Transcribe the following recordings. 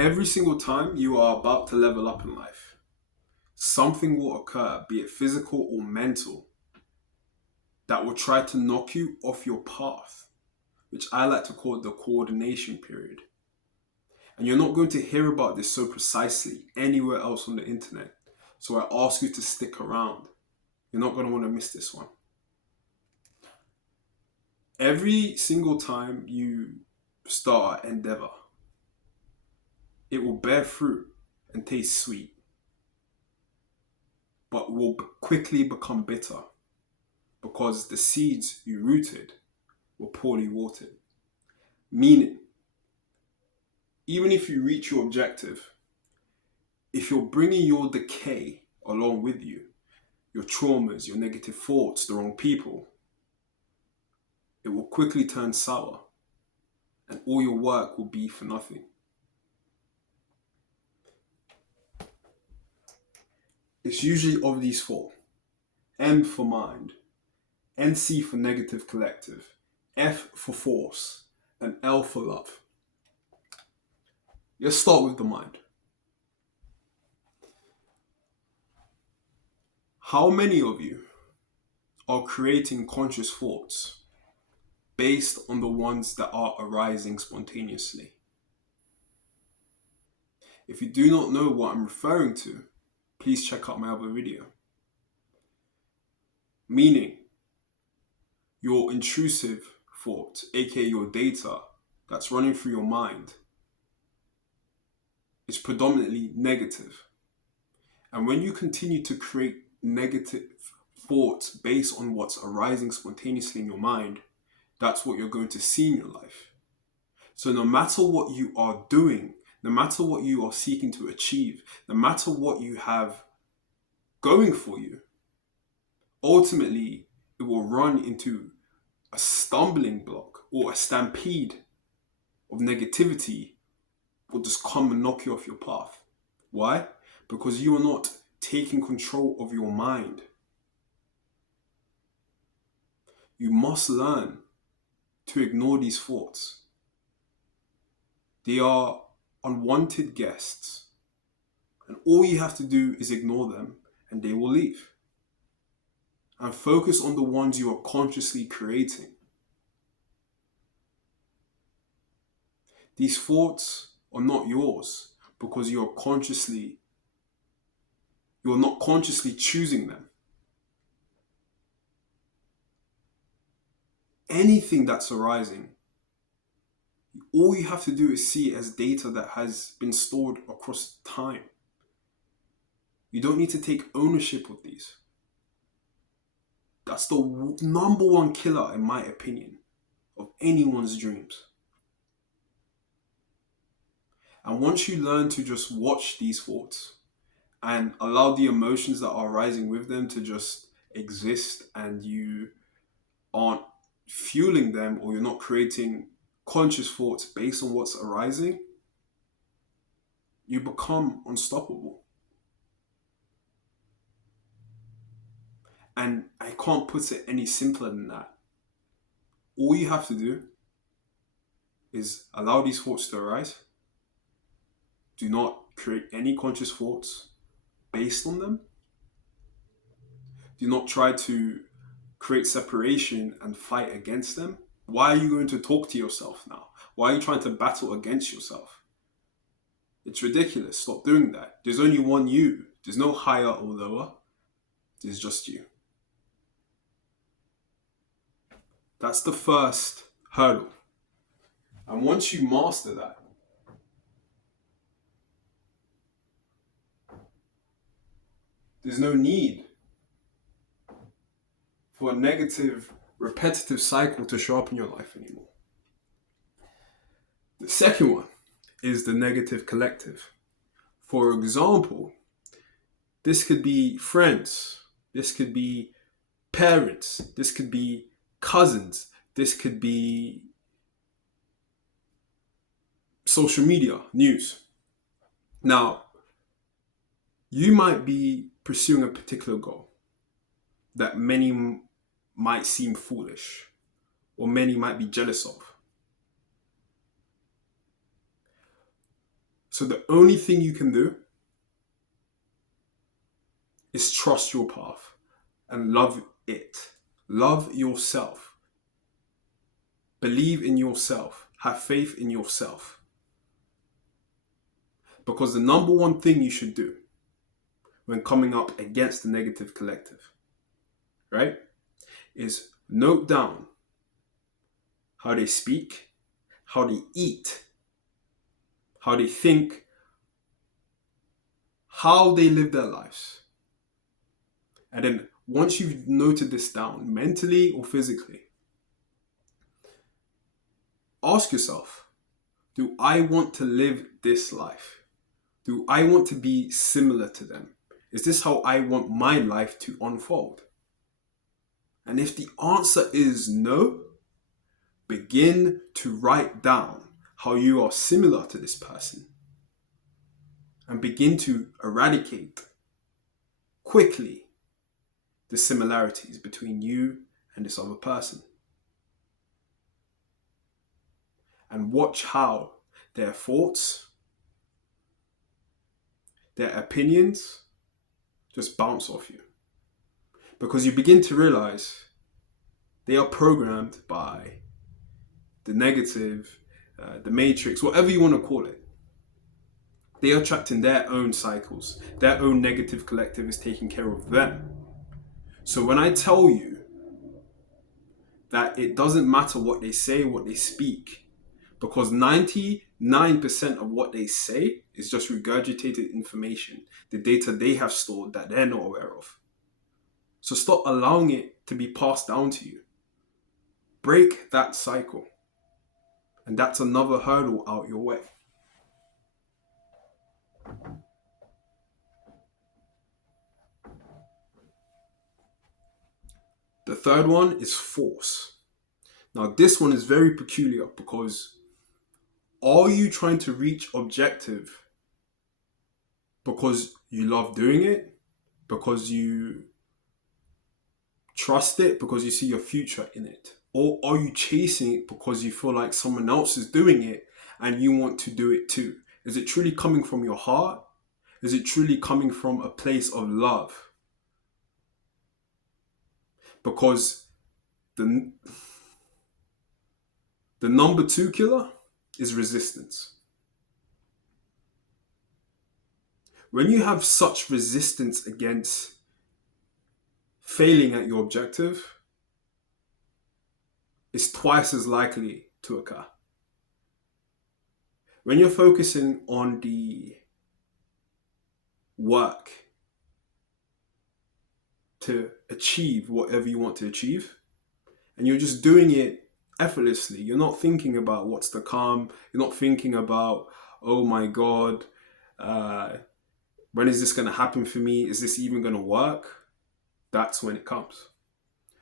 Every single time you are about to level up in life, something will occur, be it physical or mental, that will try to knock you off your path, which I like to call the coordination period. And you're not going to hear about this so precisely anywhere else on the internet. So I ask you to stick around. You're not going to want to miss this one. Every single time you start an endeavor, it will bear fruit and taste sweet, but will quickly become bitter because the seeds you rooted were poorly watered. Meaning, even if you reach your objective, if you're bringing your decay along with you, your traumas, your negative thoughts, the wrong people, it will quickly turn sour and all your work will be for nothing. It's usually of these four: M for mind, NC for negative collective, F for force, and L for love. Let's start with the mind. How many of you are creating conscious thoughts based on the ones that are arising spontaneously? If you do not know what I'm referring to, please check out my other video. Meaning, your intrusive thought, aka your data that's running through your mind, is predominantly negative. And when you continue to create negative thoughts based on what's arising spontaneously in your mind, that's what you're going to see in your life. So no matter what you are doing, no matter what you are seeking to achieve, no matter what you have going for you, ultimately it will run into a stumbling block or a stampede of negativity will just come and knock you off your path. Why? Because you are not taking control of your mind. You must learn to ignore these thoughts. They are unwanted guests, and all you have to do is ignore them and they will leave. And focus on the ones you are consciously creating. These thoughts are not yours because you're not consciously choosing them. Anything that's arising, all you have to do is see it as data that has been stored across time. You don't need to take ownership of these. That's the number one killer, in my opinion, of anyone's dreams. And once you learn to just watch these thoughts and allow the emotions that are rising with them to just exist, and you aren't fueling them or you're not creating conscious thoughts based on what's arising, you become unstoppable. And I can't put it any simpler than that. All you have to do is allow these thoughts to arise. Do not create any conscious thoughts based on them. Do not try to create separation and fight against them. Why are you going to talk to yourself now? Why are you trying to battle against yourself? It's ridiculous. Stop doing that. There's only one you. There's no higher or lower. There's just you. That's the first hurdle. And once you master that, there's no need for a negative, repetitive cycle to show up in your life anymore. The second one is the negative collective. For example, this could be friends, this could be parents, this could be cousins, this could be social media, news. Now, you might be pursuing a particular goal that many might seem foolish or many might be jealous of. So the only thing you can do is trust your path and love it. Love yourself. Believe in yourself. Have faith in yourself. Because the number one thing you should do when coming up against the negative collective, right, is note down how they speak, how they eat, how they think, how they live their lives. And then once you've noted this down, mentally or physically, ask yourself, do I want to live this life? Do I want to be similar to them? Is this how I want my life to unfold? And if the answer is no, begin to write down how you are similar to this person and begin to eradicate quickly the similarities between you and this other person. And watch how their thoughts, their opinions just bounce off you. Because you begin to realize they are programmed by the negative, the matrix, whatever you want to call it. They are trapped in their own cycles. Their own negative collective is taking care of them. So when I tell you that it doesn't matter what they say, what they speak, because 99% of what they say is just regurgitated information, the data they have stored that they're not aware of. So stop allowing it to be passed down to you. Break that cycle. And that's another hurdle out your way. The third one is force. Now, this one is very peculiar because are you trying to reach objective because you love doing it, because you trust it, because you see your future in it? Or are you chasing it because you feel like someone else is doing it and you want to do it too? Is it truly coming from your heart? Is it truly coming from a place of love? Because the number two killer is resistance. When you have such resistance against failing at your objective, it's twice as likely to occur. When you're focusing on the work to achieve whatever you want to achieve, and you're just doing it effortlessly, you're not thinking about what's to come, you're not thinking about, oh my God, when is this going to happen for me? Is this even going to work? That's when it comes.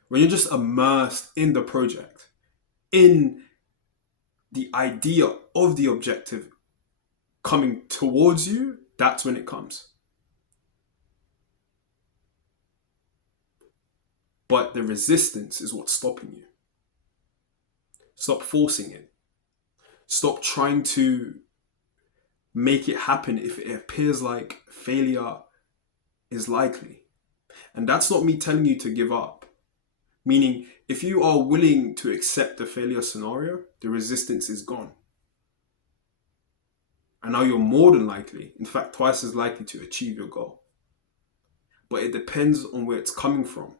When you're just immersed in the project, in the idea of the objective coming towards you, that's when it comes. But the resistance is what's stopping you. Stop forcing it. Stop trying to make it happen if it appears like failure is likely. And that's not me telling you to give up. Meaning, if you are willing to accept the failure scenario, the resistance is gone. And now you're more than likely, in fact, twice as likely to achieve your goal. But it depends on where it's coming from.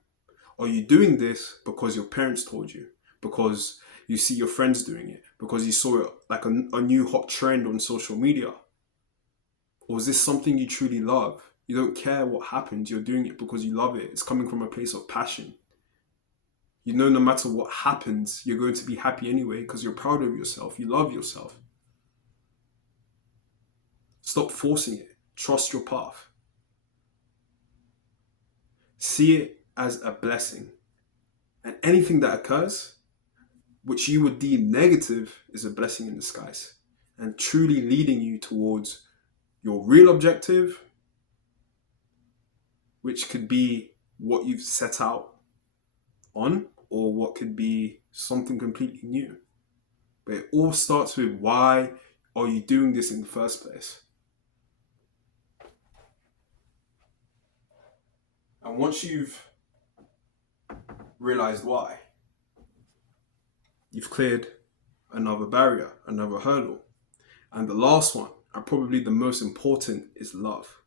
Are you doing this because your parents told you? Because you see your friends doing it? Because you saw it like a new hot trend on social media? Or is this something you truly love? You don't care what happens, you're doing it because you love it. It's coming from a place of passion. You know, no matter what happens, you're going to be happy anyway because you're proud of yourself. You love yourself. Stop forcing it. Trust your path. See it as a blessing. And anything that occurs, which you would deem negative, is a blessing in disguise and truly leading you towards your real objective, which could be what you've set out on, or what could be something completely new. But it all starts with why are you doing this in the first place? And once you've realized why, you've cleared another barrier, another hurdle. And the last one, and probably the most important, is love.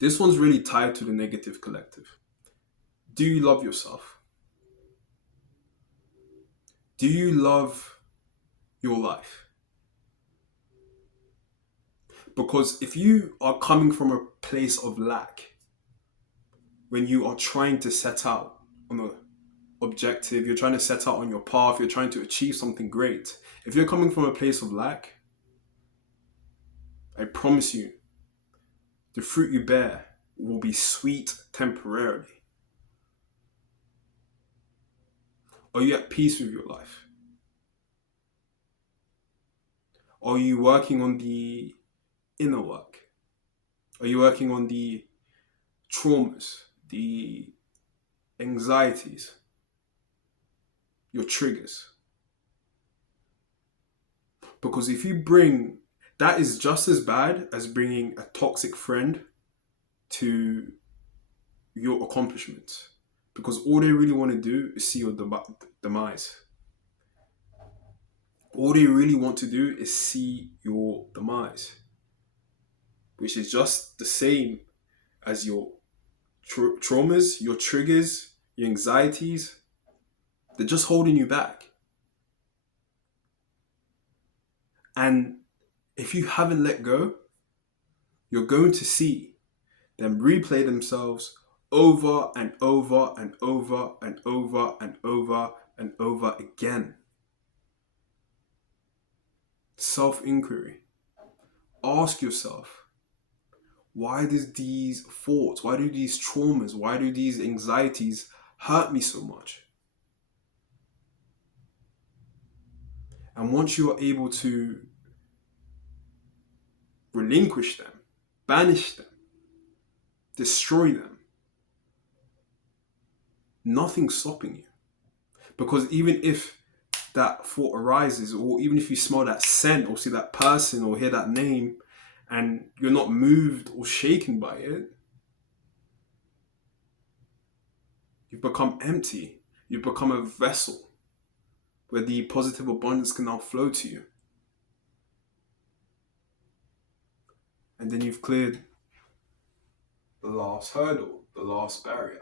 This one's really tied to the negative collective. Do you love yourself? Do you love your life? Because if you are coming from a place of lack, when you are trying to set out on an objective, you're trying to set out on your path, you're trying to achieve something great, if you're coming from a place of lack, I promise you, the fruit you bear will be sweet temporarily. Are you at peace with your life? Are you working on the inner work? Are you working on the traumas, the anxieties, your triggers? Because if you bring, that is just as bad as bringing a toxic friend to your accomplishments. Because all they really want to do is see your demise. All they really want to do is see your demise, which is just the same as your traumas, your triggers, your anxieties. They're just holding you back. And if you haven't let go, you're going to see them replay themselves over and over and over and over and over and over again. Self-inquiry. Ask yourself, why does these thoughts, why do these traumas, why do these anxieties hurt me so much? And once you are able to relinquish them, banish them, destroy them, nothing's stopping you. Because even if that thought arises, or even if you smell that scent or see that person or hear that name and you're not moved or shaken by it, you've become empty. You've become a vessel where the positive abundance can now flow to you. And then you've cleared the last hurdle, the last barrier.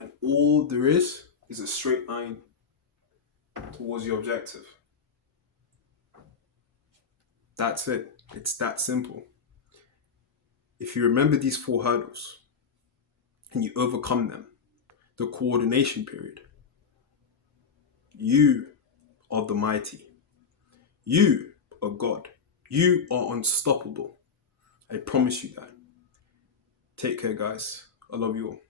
And all there is a straight line towards your objective. That's it. It's that simple. If you remember these 4 hurdles and you overcome them, the coordination period, you are the mighty. You are God. You are unstoppable. I promise you that. Take care, guys. I love you all.